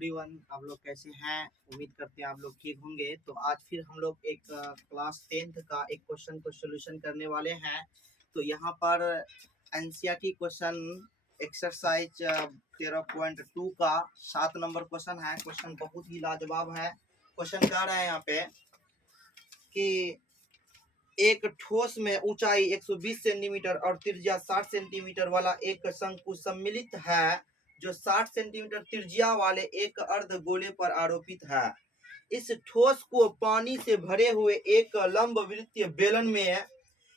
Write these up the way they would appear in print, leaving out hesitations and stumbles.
Everyone, आप लोग कैसे हैं? उम्मीद करते हैं आप लोग ठीक होंगे। तो आज फिर हम लोग एक क्लास 10th का एक क्वेश्चन को सोल्यूशन करने वाले हैं। तो यहाँ पर एनसीईआरटी क्वेश्चन एक्सरसाइज 13.2 का 7 नंबर क्वेश्चन है। क्वेश्चन बहुत ही लाजवाब है। क्वेश्चन कह रहा है यहाँ पे कि एक ठोस में ऊंचाई 120 सेंटीमीटर और त्रिज्या 60 सेंटीमीटर वाला एक शंकु सम्मिलित है, जो 60 सेंटीमीटर त्रिज्या वाले एक अर्धगोले पर आरोपित है। इस ठोस को पानी से भरे हुए एक लंबवृत्तीय बेलन में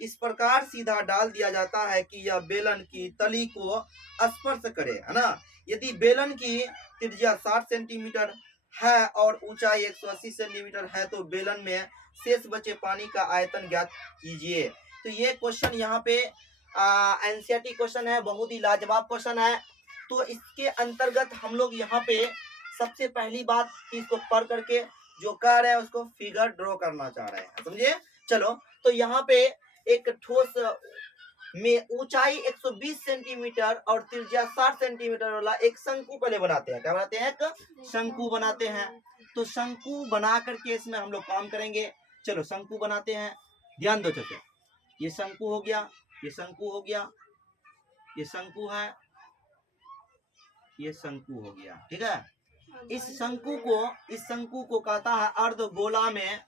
इस प्रकार सीधा डाल दिया जाता है कि यह बेलन की तली को स्पर्श करे, है ना। यदि बेलन की त्रिज्या 60 सेंटीमीटर है और ऊंचाई 180 सेंटीमीटर है तो बेलन में शेष बचे पानी का आयतन ज्ञात कीजिए। तो ये क्वेश्चन यहाँ पे एनसीईआरटी क्वेश्चन है, बहुत ही लाजवाब क्वेश्चन है। तो इसके अंतर्गत हम लोग यहाँ पे सबसे पहली बात इसको पढ़ करके जो कह रहे हैं उसको फिगर ड्रॉ करना चाह रहे हैं, समझे। चलो, तो यहाँ पे एक ठोस में ऊंचाई 120 सेंटीमीटर और त्रिज्या 60 सेंटीमीटर वाला एक शंकु पहले बनाते हैं। क्या बनाते हैं? एक शंकु बनाते हैं। तो शंकु बना करके इसमें हम लोग काम करेंगे। चलो, शंकु बनाते हैं, ध्यान दो। चलो, ये शंकु हो गया, ये शंकु हो गया, ये शंकु है, ये शंकु हो गया, ठीक है। इस शंकु को कहता है अर्धगोला में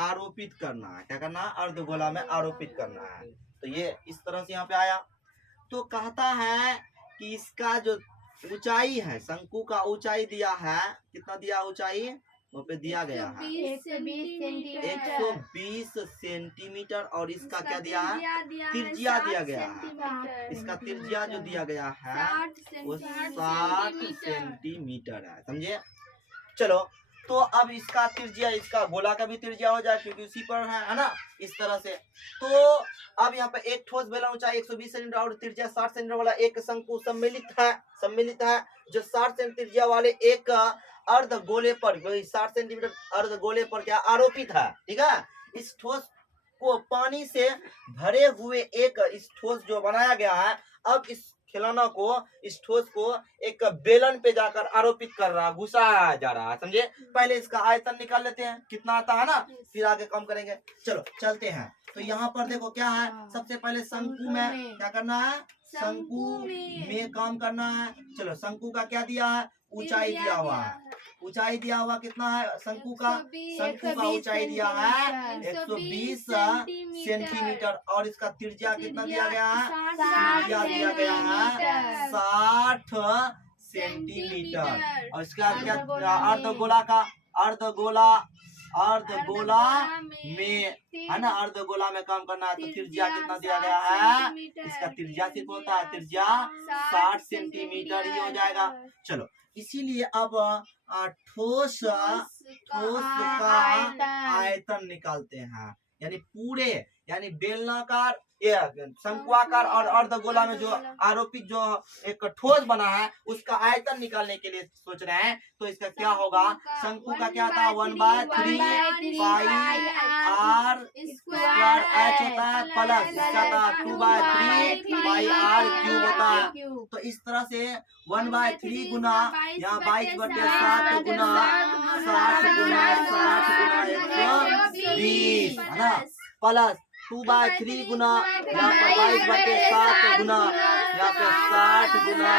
आरोपित करना है। क्या करना है? अर्धगोला में आरोपित करना है। तो ये इस तरह से यहाँ पे आया। तो कहता है कि इसका जो ऊंचाई है, शंकु का ऊंचाई दिया है, कितना दिया ऊंचाई? वो पे दिया गया है 120 सेंटीमीटर और इसका क्या दिया है? त्रिज्या दिया गया है। इसका त्रिज्या जो दिया गया है वो 60 सेंटीमीटर है, समझे। चलो, तो अब इसका त्रिज्या, इसका गोला का भी त्रिज्या हो जाए क्योंकि उसी पर है ना, इस तरह से। तो अब यहाँ पे एक ठोस बेलन ऊंचाई 120 सेंटीमीटर और त्रिज्या 60 सेंटीमीटर वाला एक शंकु सम्मिलित है जो 60 सेंटीमीटर त्रिज्या वाले एक अर्धगोले पर, 60 सेंटीमीटर अर्धगोले पर क्या आरोपित है, ठीक है। इस ठोस को पानी से भरे हुए एक, इस ठोस जो बनाया गया है, अब इस खिलौना को, इस ठोस को एक बेलन पे जाकर आरोपित कर रहा, घुसाया जा रहा है, समझे। पहले इसका आयतन निकाल लेते हैं, कितना आता है ना, फिर आगे कम करेंगे। चलो, चलते हैं। तो यहाँ पर देखो क्या है, सबसे पहले शंकु में क्या करना है? शंकु में काम करना है। चलो, शंकु का क्या दिया है? ऊंचाई दिया हुआ है। ऊंचाई दिया हुआ कितना है शंकु का? शंकु का ऊंचाई दिया है 120 सेंटीमीटर और इसका त्रिज्या कितना दिया गया है? त्रिज्या दिया गया है 60 सेंटीमीटर। और इसका क्या? अर्धगोला में, है ना, अर्धगोला में काम करना है। तो त्रिज्या कितना दिया गया है? इसका त्रिज्या सिर्फ होता है, त्रिज्या 60 सेंटीमीटर ही हो जाएगा। चलो, इसीलिए अब ठोस का आयतन निकालते हैं, यानी पूरे, यानी बेलनाकार, शंक्वाकार और अर्धगोला में जो आरोपित जो एक ठोस बना है उसका आयतन निकालने के लिए सोच रहे हैं। तो इसका क्या होगा? शंकु का क्या था? 1/3 पाई आर स्क्वायर एच होता है, प्लस इसका था 2/3 पाई आर क्यूब होता है। तो इस तरह से 1/3 गुना यहाँ 22/7 गुना 60 गुना 120, है ना, प्लस 2/3 गुना यहाँ पर 22/7 गुना यहाँ पे 60 गुना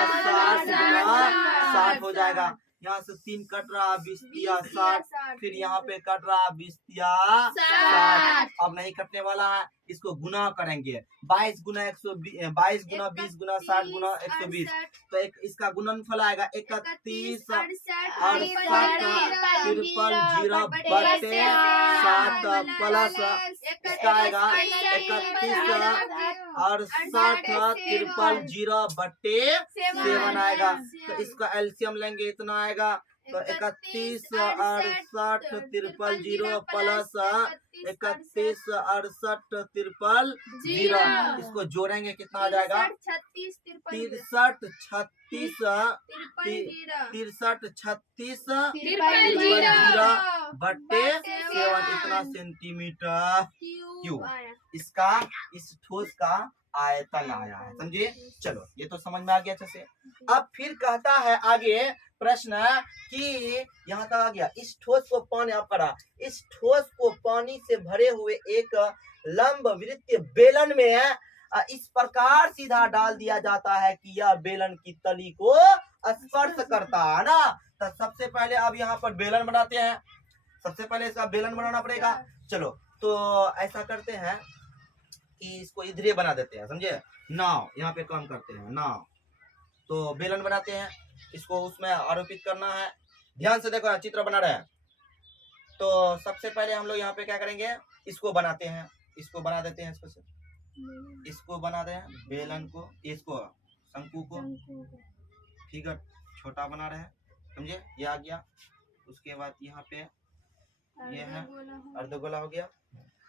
60 हो जाएगा। यहाँ से 3 कट रहा, 20 दिया 60, फिर यहाँ पे कट रहा 20 दिया 60। अब नहीं कटने वाला है, इसको गुना करेंगे 22 गुना 120, 22 गुना 20 गुना 60 गुना 120। तो एक इसका गुणनफल आएगा 31 68 53 0 बटे 7 प्लस इसका आएगा 31 68 53 0 बटे 7 आएगा। तो इसका एलसीएम लेंगे, इतना आएगा। तो 31 68 53 0 प्लस 31 68 53 0, इसको जोड़ेंगे कितना आ जाएगा? 63 36 0 बटे 7, इतना सेंटीमीटर क्यूब इसका, इस ठोस का आयतन आया है, समझिए। चलो ये तो समझ में आ गया अच्छे से। अब फिर कहता है आगे प्रश्न कि यहाँ तक आ गया, इस ठोस को पानी आप पढ़ा, इस ठोस को पानी से भरे हुए एक लंब वृत्तीय बेलन में इस प्रकार सीधा डाल दिया जाता है कि यह बेलन की तली को स्पर्श करता है ना। तो सबसे पहले अब यहाँ पर बेलन बनाते हैं, सबसे पहले इसका बेलन बनाना पड़ेगा। चलो तो ऐसा करते हैं कि इसको इधरे बना देते हैं, समझे। नाव यहाँ पे काम करते हैं, नाव। तो बेलन बनाते हैं, इसको उसमें आरोपित करना है। ध्यान से देखो, चित्र बना रहे हैं। तो सबसे पहले हम लोग यहाँ पे क्या करेंगे, इसको बनाते हैं, इसको बना देते हैं, इसको बना दें बेलन को, इसको शंकु को फिगर छोटा बना रहे हैं, समझे। ये आ गया। उसके बाद यहाँ पे ये है अर्धगोला हो गया।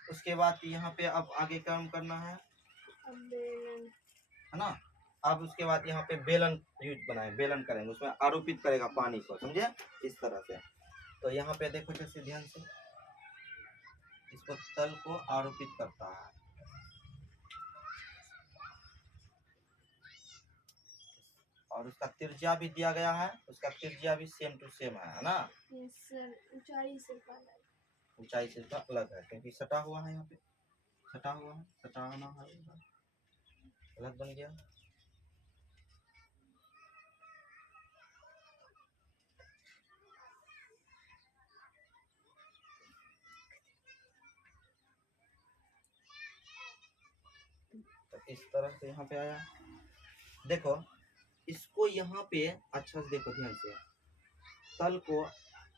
उसके बाद यहाँ पे अब आगे काम करना है ना। अब उसके बाद यहाँ पे बेलन यूज बनाए, बेलन करेंगे, उसमें आरोपित करेगा पानी को, समझे, इस तरह से। तो यहाँ पे देखो जैसे ध्यान से, इसको तल को आरोपित करता है। और उसका त्रिज्या भी दिया गया है, उसका त्रिज्या भी सेम टू सेम है ना। ऊंचाई से अलग है क्योंकि सटा हुआ है, यहाँ पे सटा हुआ है, सटाना है, अलग बन गया। तो इस तरह से यहाँ पे आया। देखो इसको यहाँ पे अच्छा से देखो ध्यान से, तल को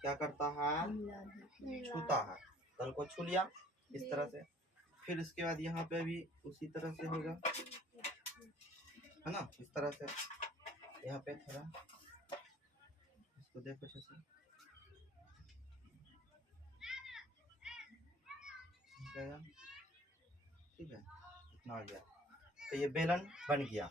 क्या करता है, छूता है, तल को छू लिया इस तरह से। फिर इसके बाद यहाँ पे भी उसी तरह से होगा, है ना, इस तरह से। यहाँ पे थोड़ा इसको देखो अच्छे से, ठीक है, इतना आ गया। तो ये बेलन बन गया।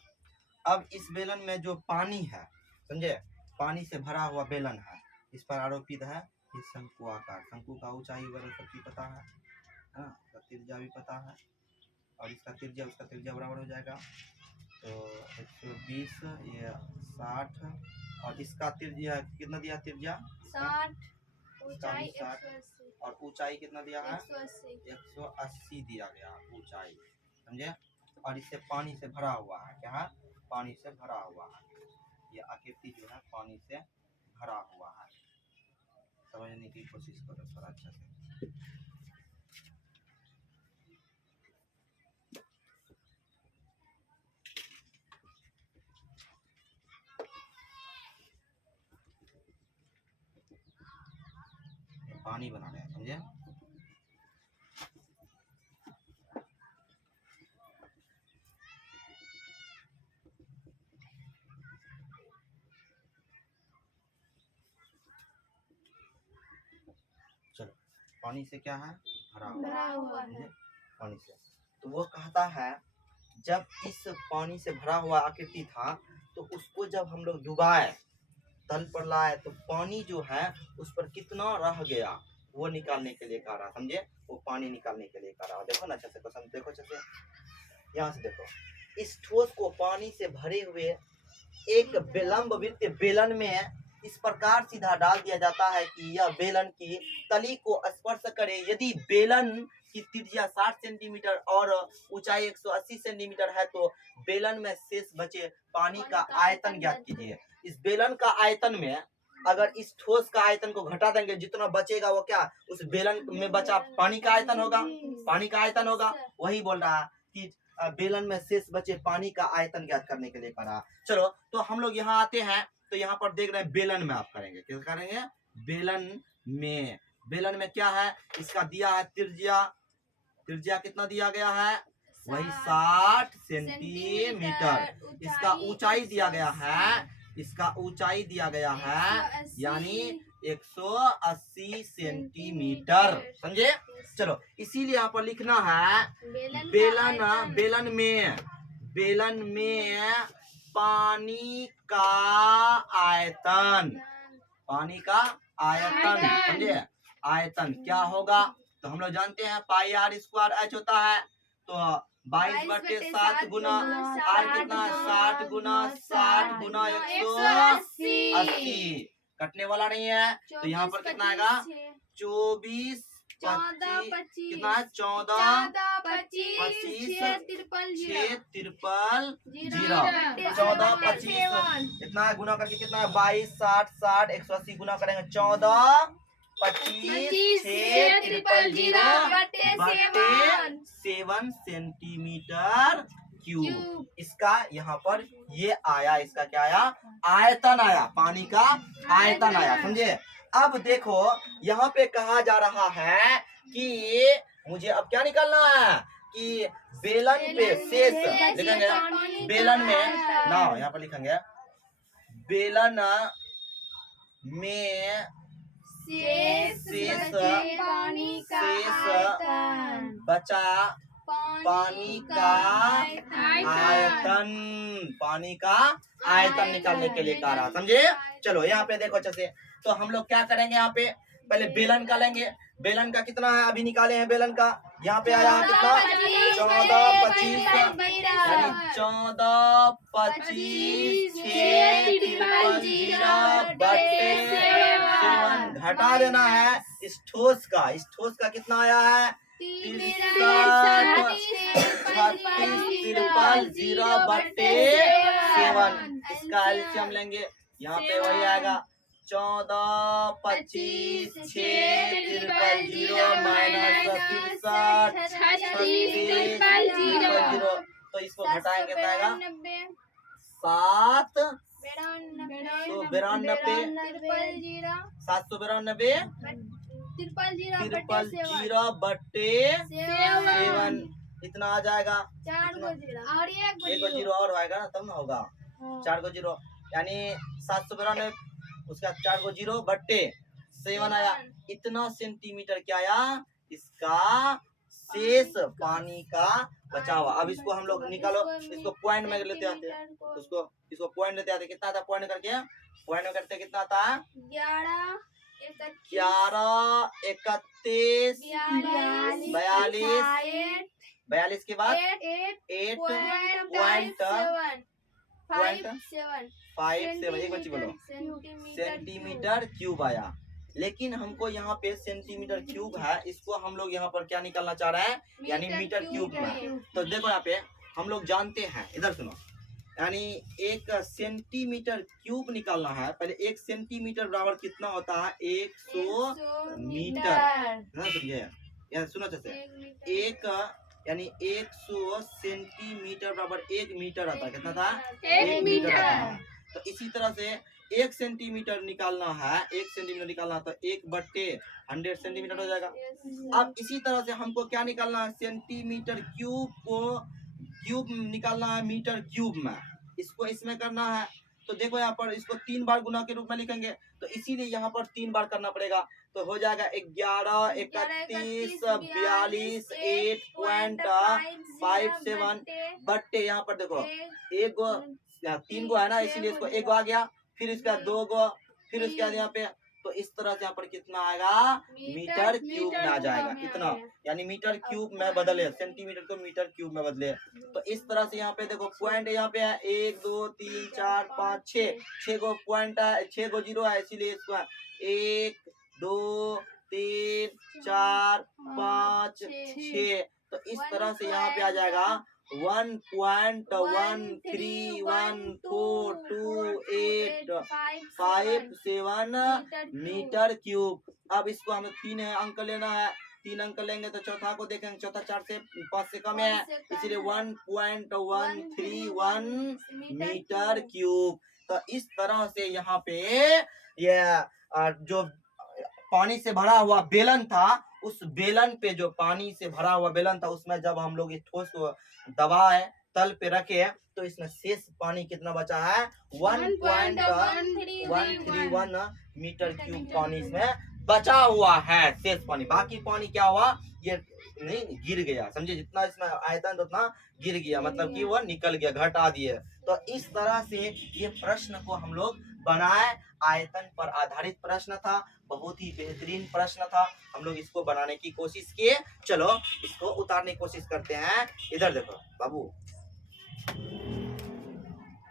अब इस बेलन में जो पानी है, समझे, पानी से भरा हुआ बेलन है, इस पर आरोपित है ये शंकु आकार। शंकु का ऊंचाई वगैरह सब चीज पता है ना, इसका त्रिज्या भी पता है, और इसका त्रिज्या उसका त्रिज्या बराबर हो जाएगा। तो 120, ये 60, और इसका त्रिज्या कितना दिया, त्रिज्या 60, ऊंचाई 60, और ऊंचाई कितना दिया है, 180 दिया गया ऊंचाई, समझे। और इससे पानी से भरा हुआ है, क्या है, पानी से भरा हुआ है। ये आकृति जो है पानी से भरा हुआ है, समझने की कोशिश करो थोड़ा अच्छा से। पानी बना रहे हैं, समझे। चलो पानी से क्या है, भरा हुआ है, पानी से। तो वो कहता है जब इस पानी से भरा हुआ आकृति था तो उसको जब हम लोग डुबाए, तल पर लाए, तो पानी जो है उस पर कितना रह गया वो निकालने के लिए कह रहा, समझे। वो पानी निकालने के लिए कह रहा। देखो ना अच्छे से क्वेश्चन देखो अच्छे से, यहाँ से देखो, इस ठोस को पानी से भरे हुए एक लंब वृत्तीय बेलन में इस प्रकार सीधा डाल दिया जाता है कि यह बेलन की तली को स्पर्श करे। यदि बेलन की त्रिज्या 60 सेंटीमीटर और ऊंचाई 180 सेंटीमीटर है तो बेलन में शेष बचे पानी का आयतन ज्ञात कीजिए। इस बेलन का आयतन में अगर इस ठोस का आयतन को घटा देंगे, जितना बचेगा वो क्या, उस बेलन में बचा पानी का आयतन होगा, पानी का आयतन होगा। वही बोल रहा है कि बेलन में शेष बचे पानी का आयतन ज्ञात करने के लिए करा। चलो तो हम लोग यहाँ आते हैं, तो यहाँ पर देख रहे हैं बेलन में आप करेंगे, क्या करेंगे, बेलन में। बेलन में क्या है, इसका दिया है त्रिज्या, त्रिज्या कितना दिया गया है, वही 60 सेंटीमीटर। इसका ऊंचाई दिया गया है, इसका ऊंचाई दिया गया है यानी 180 सेंटीमीटर, समझे। चलो इसीलिए यहाँ पर लिखना है बेलन, बेलन में पानी का आयतन, पानी का आयतन, समझे। आयतन क्या होगा, तो हम लोग जानते हैं पाई आर स्क्वायर एच होता है। तो 22/7 गुना आर कितना 60 गुना 60 गुना 180 कटने वाला नहीं है, तो यहाँ पर कितना आएगा 24 कितना है 14 25 6 ट्रिपल 0 14 25 इतना है, गुना करके कितना है 22 60 60 180 गुना करेंगे 14 25 6 ट्रिपल 0 बटे 7 सेंटीमीटर क्यूब। इसका यहाँ पर ये आया, इसका क्या आया आयतन आया, पानी का आयतन आया, समझे। अब देखो यहाँ पे कहा जा रहा है कि मुझे अब क्या निकालना है कि बेलन पे शेष लिखेंगे, बेलन में ना यहाँ पर लिखेंगे बेलन में शेष बचा पानी का आयतन, पानी का आयतन निकालने के लिए कह रहा, समझे। चलो यहाँ पे देखो अच्छे से, तो हम लोग क्या करेंगे, यहाँ पे पहले बेलन का लेंगे। बेलन का कितना है अभी निकाले हैं बेलन का, यहाँ पे आया कितना 14 25 यानी 14 25 6 ट्रिपल 0 बटे 7 घटा देना है इस ठोस का, इस ठोस का कितना आया है 36 ट्रिपल 0 बटे 7। इसका एलसीएम लेंगे, यहाँ पे वही आएगा 14 25 6 ट्रिपल 0 माइनस 0। तो इसको घटाएंगे तो आएगा 792 ट्रिपल 0 बटे 7 इतना आ जाएगा, एक जीरो और आएगा ना तब ना होगा, 4 को 0 यानी 792 उसका 4 को 0 बटे 7 आया। इतना सेंटीमीटर क्या आया इसका शेष पानी का बचा हुआ। अब इसको हम लोग निकालो, इसको पॉइंट में लेते आते, इसको पॉइंट लेते आते, कितना था पॉइंट करके, पॉइंट में करते कितना था 11 31 42 के बाद 8.57 एक बच्ची बोलो सेंटीमीटर क्यूब आया। लेकिन हमको यहाँ पे सेंटीमीटर क्यूब है, इसको हम लोग यहाँ पर क्या निकालना चाह रहे हैं यानी मीटर क्यूब में। तो देखो यहाँ पे हम लोग जानते हैं, इधर सुनो, यानी 1 सेंटीमीटर क्यूब निकालना है। पहले 1 सेंटीमीटर बराबर कितना होता है 100 मीटर, समझे, सुनो अच्छे, 1 यानी 100 सेंटीमीटर बराबर 1 मीटर आता है, कितना था 1 मीटर आता है। तो इसी तरह से 1 सेंटीमीटर निकालना है, 1 सेंटीमीटर निकालना है तो 1 बटे 100 सेंटीमीटर हो जाएगा। अब इसी तरह से हमको क्या निकालना है सेंटीमीटर क्यूब को क्यूब निकालना है मीटर क्यूब में, इसको इसमें करना है। तो देखो यहाँ पर इसको 3 बार गुना के रूप में लिखेंगे, तो इसीलिए यहाँ पर 3 बार करना पड़ेगा। तो हो जाएगा 11 31 42 8.57 बट्टे, यहाँ पर देखो 1 गो 3 गो है ना, इसीलिए इसको 1 गो आ गया, फिर इसका 2 गो, फिर उसके बाद यहाँ पे, तो इस तरह से यहाँ पर कितना आएगा मीटर क्यूब में आ जाएगा इतना, यानी मीटर क्यूब में बदले, सेंटीमीटर को मीटर क्यूब में बदले। तो इस तरह से यहाँ पे देखो पॉइंट यहाँ पे है 1 2 3 4 5 6 गो पॉइंट है, 6 गो 0 है, इसीलिए इसको 1 2 3 4 5 6। तो इस तरह से यहाँ पे आ जाएगा 1.131428557 मीटर क्यूब। अब इसको हमें 3 अंक लेना है, 3 अंक लेंगे तो चौथा को देखेंगे, चौथा 4 से 5 से कम है, इसीलिए 1.131 मीटर क्यूब। तो इस तरह से यहाँ पे ये जो पानी से भरा हुआ बेलन था, उस बेलन पे जो पानी से भरा हुआ बेलन था उसमें जब हम लोग इस ठोस को दबाए तल पे रखे तो इसमें शेष पानी कितना बचा है 1.131 मीटर क्यूब पानी इसमें बचा हुआ है शेष पानी, बाकी पानी क्या हुआ, ये नहीं गिर गया, समझे, जितना इसमें आयतन था उतना गिर गया, मतलब कि वो निकल गया, घटा दिए। तो इस तरह से ये प्रश्न को हम लोग बनाए, आयतन पर आधारित प्रश्न था, बहुत ही बेहतरीन प्रश्न था, हम लोग इसको बनाने की कोशिश किए। चलो इसको उतारने की कोशिश करते हैं। इधर देखो बाबू,